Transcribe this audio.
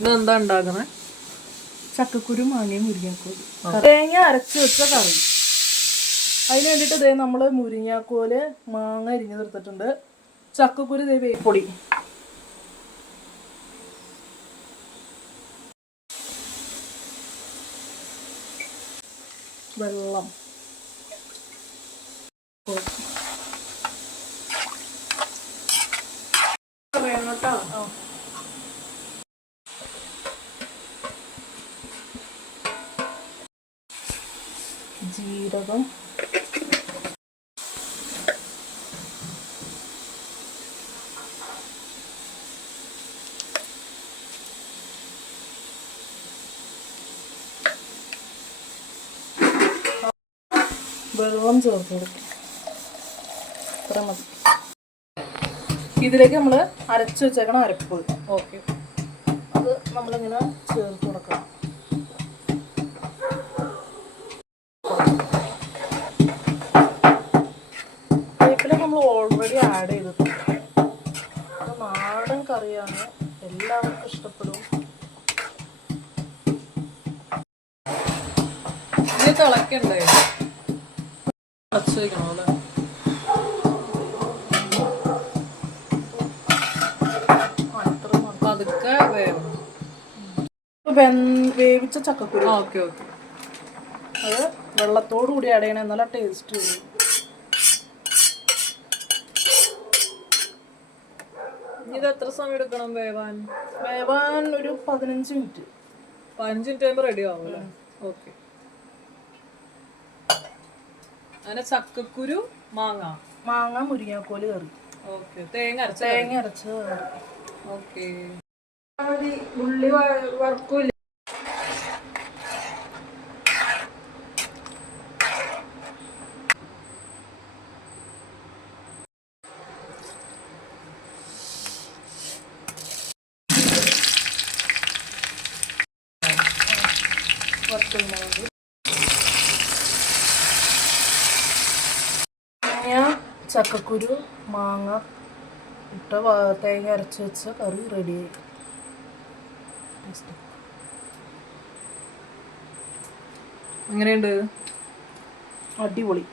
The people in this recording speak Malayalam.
ഇതെന്താ ഉണ്ടാക്കുന്നത്? ചക്കക്കുരു മാങ്ങയും മുരിങ്ങാക്കോല്. തേങ്ങ അരച്ച് വെച്ച കറി. അതിന് വേണ്ടിയിട്ട് ഇതേ നമ്മൾ മുരിങ്ങാക്കോല് മാങ്ങ അരിഞ്ഞ് നിർത്തിട്ടുണ്ട്. ചക്കക്കുരു ഇതേ വേപ്പൊടി, വെള്ളം, ജീരകം, വെള്ളം ചേർത്ത് കൊടുക്കും. ഇത്ര മതി. ഇതിലേക്ക് നമ്മൾ അരച്ച് വെച്ചേക്കണം അരപ്പ്. ഓക്കെ, അത് നമ്മളിങ്ങനെ ചേർത്ത് കൊടുക്കണം. വേപ്പില നമ്മൾ ഓൾറെഡി ആഡ് ചെയ്തിട്ടുണ്ട്. അത് നാടൻ കറിയാണ്, എല്ലാവർക്കും ഇഷ്ടപ്പെടും. ഇത് തിളക്കണ്ടേ? തിളച്ച് വയ്ക്കണോ അല്ലേ? പതുക്കെ വേവണം. വേവിച്ച ചക്കക്കുരു ഓക്കെ ഓക്കെ, അത് വെള്ളത്തോടു കൂടി ആഡ് ചെയ്യണം, എന്നാലും ടേസ്റ്റ് വരും. ഇത് എത്ര സമയം എടുക്കണം വേവാൻ? വേവാൻ ഒരു 15 മിനിറ്റ്. 15 മിനിറ്റ് ആകുമ്പോൾ റെഡി ആവും. ഓക്കെ. അങ്ങനെ ചക്കക്കുരു മാങ്ങ മുരിങ്ങാക്കോല് കറി. ഓക്കെ, തേങ്ങ അരച്ച കറി. ഓക്കെ. ഉള്ളി വറുക്കൂല. ചക്കക്കുരു മാങ്ങ ഇട്ട തേങ്ങ അരച്ച് വെച്ച കറി റെഡിയായി. എങ്ങനെയുണ്ട്? അടിപൊളി.